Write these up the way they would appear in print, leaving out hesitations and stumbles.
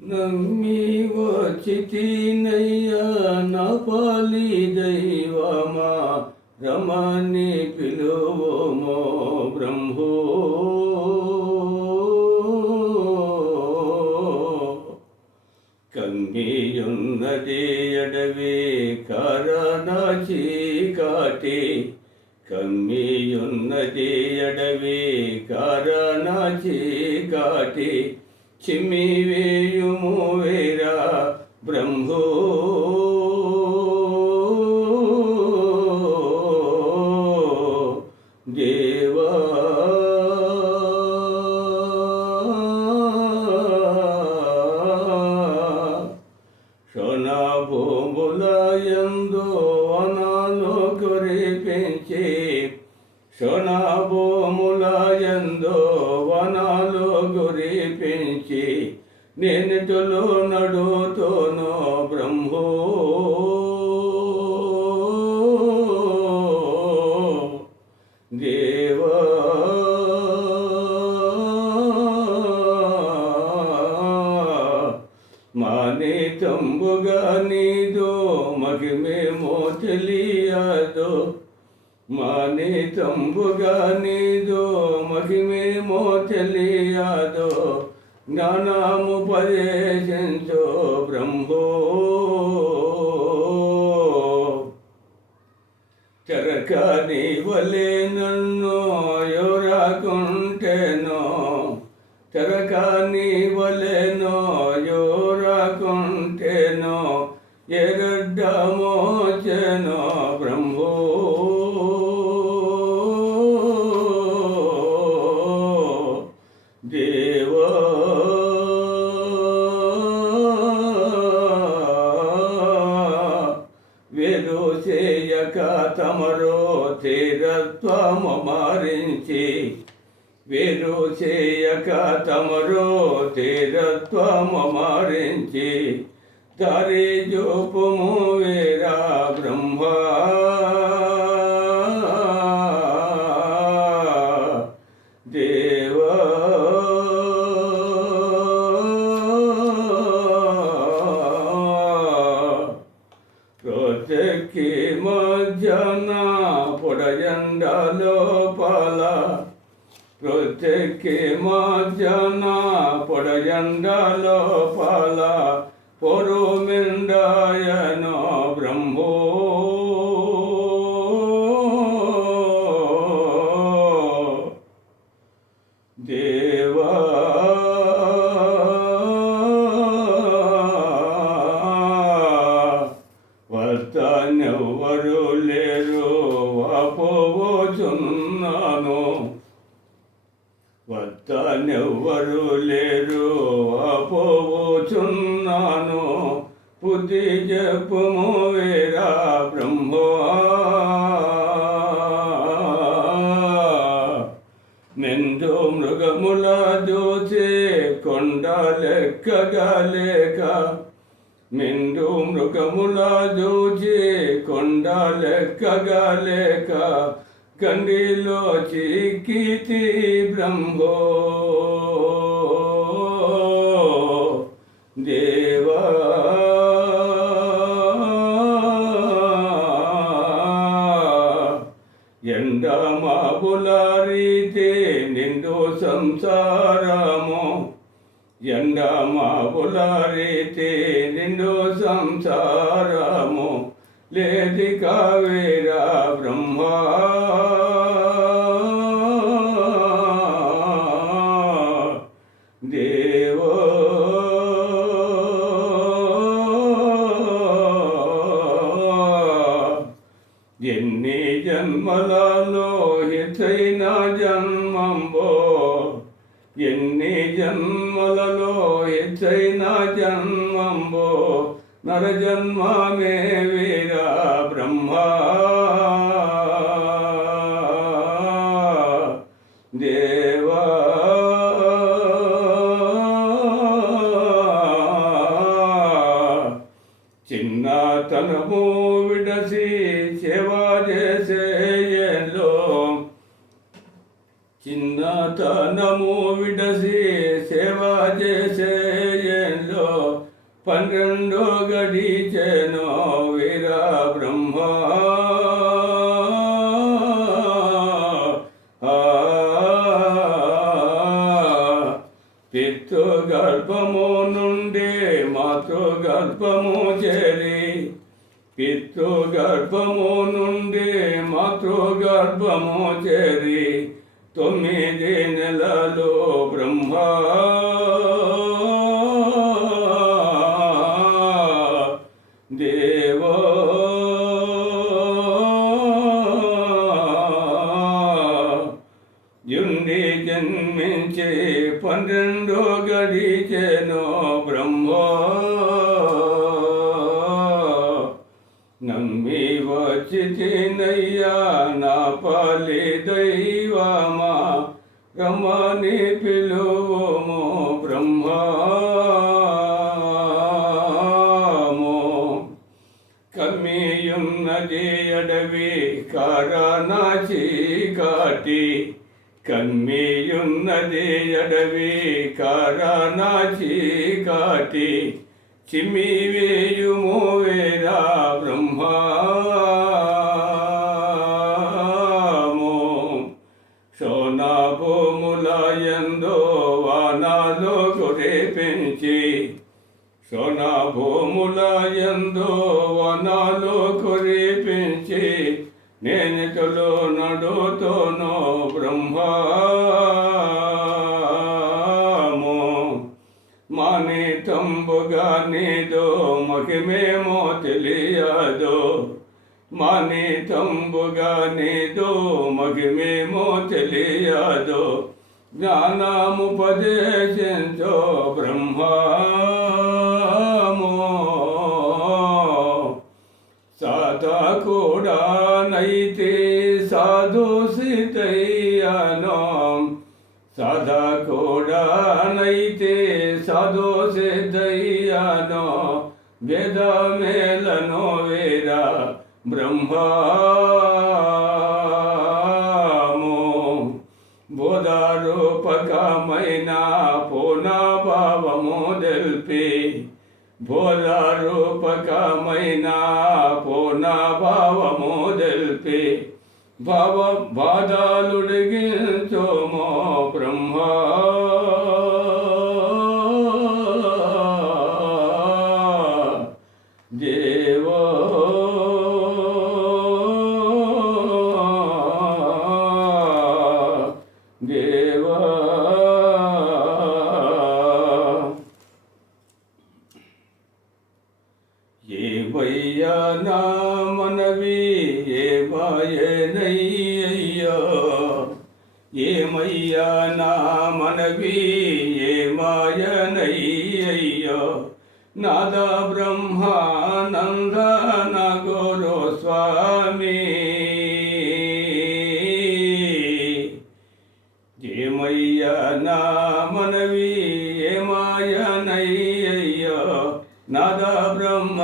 నమ్మి వచ్చితినయ్యా నా పాలి దైవమా, రమణి పిలువమో బ్రహ్మో. కమ్మియున్నది అడవి కారణ చీకాటి, కమ్మియున్నది అడవి కారణ చీకాటి, చిమ్మివేయుము వేరా బ్రహ్మో. దేవా శోణభూములయందు వనాలు కురిపించి, శోణభూములయందు వనాలు కురిపించి, నేనిటులో నడుతోనో బ్రహ్మో. దేవా మానితంబుగా నీదో మహిమేమో తెలియదో, మానితంబుగా నీదో మహిమేమో తెలియదో, జ్ఞానముపదేశించో బ్రహ్మో. చెరకని వలె నన్ను ఎవరాకుంటేనో, చెరకని వలెనో ఎవరాకుంటేనో, ఎరడ్డమోచెనో బ్రహ్మో. దేవా వేరు చేయక తమరో తీరత్వము మారించి, వేరు చేయక తమరో తీరత్వము మారించి, దారి జోపుము వేరా బ్రహ్మా. దేవా రోజకి మధ్యాహ్న పొడయండ లోపల, రోజకి మధ్యాహ్న పొడయండ లోపల, పొరుమిండాయనో బ్రహ్మో. దేవా వద్దనెవ్వరు లేరు వాపోవచున్నాను, వద్దనెవ్వరు లేరు వాపోవచున్నాను, బుద్ధి చెప్పుము వేరా బ్రహ్మో. మెందు మృగముల దోచే కొండ లెక్కగలేక, మెండు మృగముల దోచే కొండ లెక్కగలేక, గండిలో చిక్కితి బ్రహ్మో. దేవా ఎండమాబులారీతే నిండు సంసారము, ఎండమాబులారీతే నిండు సంసారము, లేదిక వేరా బ్రహ్మా. దేవో ఎన్ని జన్మలలో ఎత్తైన జన్మంబో, ఎన్ని జన్మలలో ఎత్తైన జన్మంబో, నరజన్మమే వీరా బ్రహ్మా. దేవా చిన్నతనము విడసి సేవా చేసేలో, చిన్నతనము విడసి సేవ చేసేయంలో 12 గడిచెను వీర బ్రహ్మ పితృ గర్భము నుండి మాతృ గర్భము చేరి పితృ గర్భము నుండి మాతృ గర్భము చేరి 9 నెలలు బ్రహ్మ దేవో యుండి జన్మించి 12 గడిచెను బ్రహ్మ నమ్మి వచ్చినయ్యా నా పాలి దైవమా రమణి పిలువము బ్రహ్మము కమ్మియున్నది అడవి కారణ చీకాటి కమ్మియున్నది అడవి కారణ చీకాటి చిమ్మివేయుము వేరా బ్రహ్మము సోనా భూములయందో వానాలో కురిపించి సోనా భూములయందో వనాలు కురిపించి నేనిటలో నడుతోనో బ్రహ్మము మానితంబుగా నీదో మహిమేమో తెలియదో మానితంబుగా నీదో మహిమేమో తెలియదో జ్ఞానముపదేశించో బ్రహ్మము సాధా కూడా నైతే సాధు సితయ్యనో సాధా కూడా నైతే సాధు సితయ్యనో వేద మేళనో వేరా బ్రహ్మము బోధారూపకమైన పూర్ణభావము తెల్పి బోధారూపకమైన పూర్ణభావము తెల్పి బాధాలుడిగించోమో బ్రహ్మ దేవో దేవా ఏమయ్యా నా మనవి ఏమాయనయ్యో ఏమయ్యా నా మనవి ఏమాయనయ్యో నాద బ్రహ్మానందన గురు స్వామి ఏమయ్యా నా మనవి ఏమాయనయ్యో నాద బ్రహ్మానందన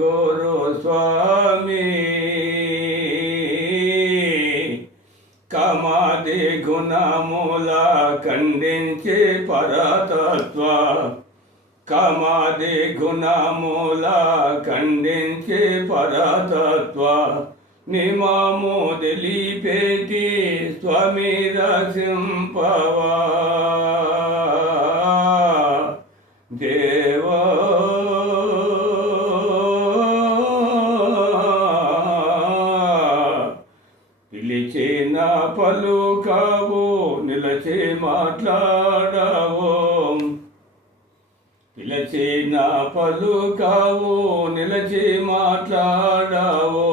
గురు స్వామి కామాది గుణముల ఖండించే పరతత్వ కామాది గుణముల ఖండించే పరతత్వ నిమము తెలిపేటి స్వామి రక్షింపవా దేవా పిలిచిన పలుకావు నిలచి మాట్లాడవు పిలిచిన పలుకావు నిలచి మాట్లాడవు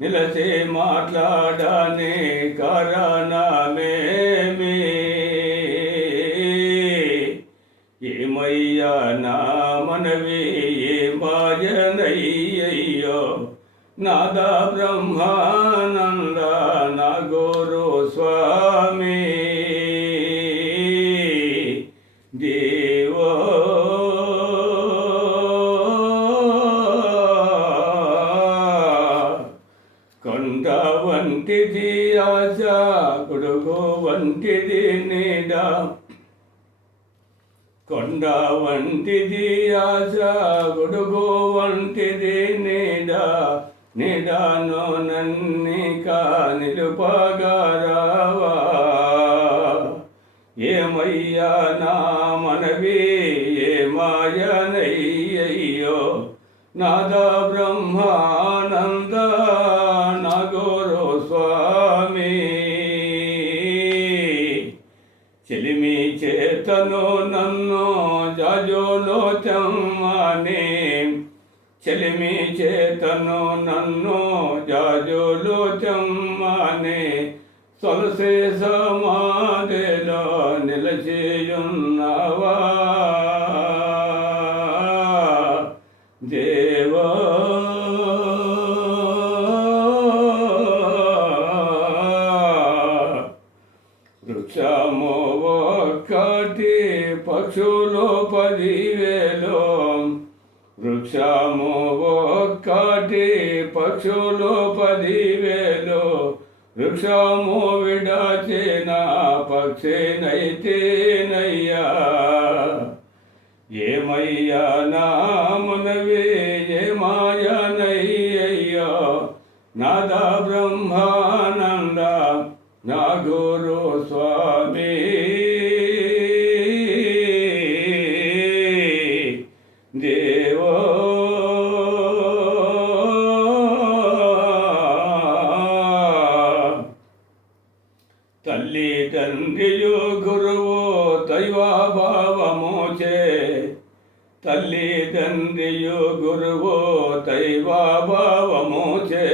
నిలచి మాట్లాడని కారణమేమి ఏమయ్యా నా మనవి ఏమాయనయ్యో నాద బ్రహ్మానంద నా గురు స్వామి దేవో కొండ వంటిది ఆశ గొడుగు వంటిది నీడ కొండ వంటిది ఆశ గొడుగు వంటిది నీడను నన్నిక నిలుపగరావా ఏమయ్యా నా మనవి ఏమాయనయ్యో నాదా బ్రహ్మానంద నాగోరో స్వామి చెలిమి చేతను నన్ను జాజోలో తెమ్మని చెలిమి చేతను నన్ను జాజోలో తెమ్మని సొలసే సమాధిలో నిలచియున్నవా దేవా వృక్షము ఒక్కటి పక్షులు 10,000 వృక్షము ఒక్కటి పక్షులు 10,000 వృక్షము విడచిన పక్షినైతేనయ్యా ఏమయ్యా నా మనవి ఏమాయనయ్యో నాదా బ్రహ్మానంద నా గురు స్వామి దేవో తల్లి తండ్రియు గురువు దైవభావముచే తల్లి తండ్రియు గురువు దైవభావముచే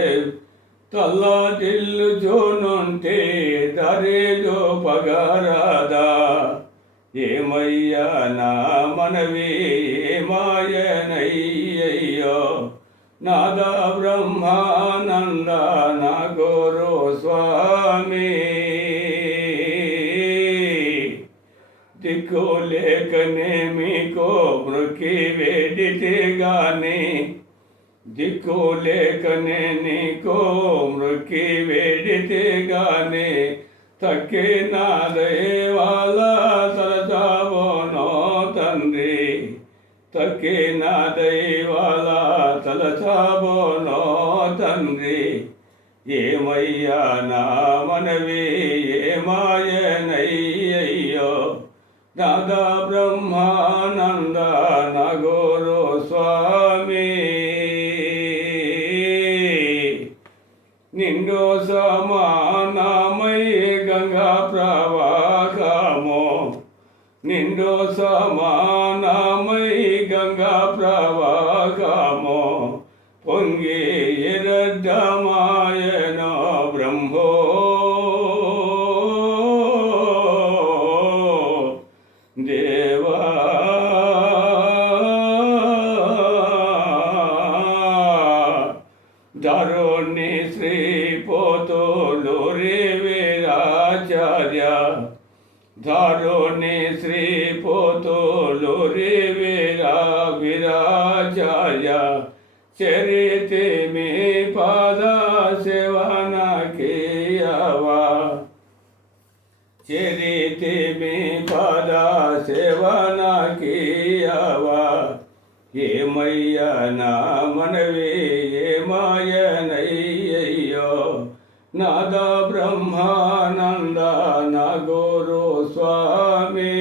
తల్లడిల్లు జోనుంటే దరేజో పగరాదా ఏమయ్యా నా మనవి ఏమాయనయ్యో నాదా బ్రహ్మానంద నా గురు స్వామి దిక్కు లేకనే మీకు మృకి వేడితే గాని దిక్కు లేకనే నీకో మృకి వేడితే గాని తక్కే నా దైవాల తలచావోనో తండ్రి తక్కే నా దైవాల తలచావోనో తండ్రి ఏమయ్యా నా మనవి ఏమాయనయ్యో నాదా బ్రహ్మానంద నా గురు స్వామి నిండు సమానమై గంగా ప్రవాహము నిండు సమానమై గంగా ప్రవాహము పొంగి ఎరడ్డమాయనో బ్రహ్మో దేవా దారుణ్ణి శ్రీ పోతోలు రే వీరాచార్య దారుణ్ణి శ్రీ పోతోలు రే వీరాచార్య చరితే మీ పాద సేవన కియవా చరితే మీ పాద సేవన కియవా ఏమయ్యా నా మనవి ఏమాయనయ్యో నాదా బ్రహ్మానంద నా గురు స్వామి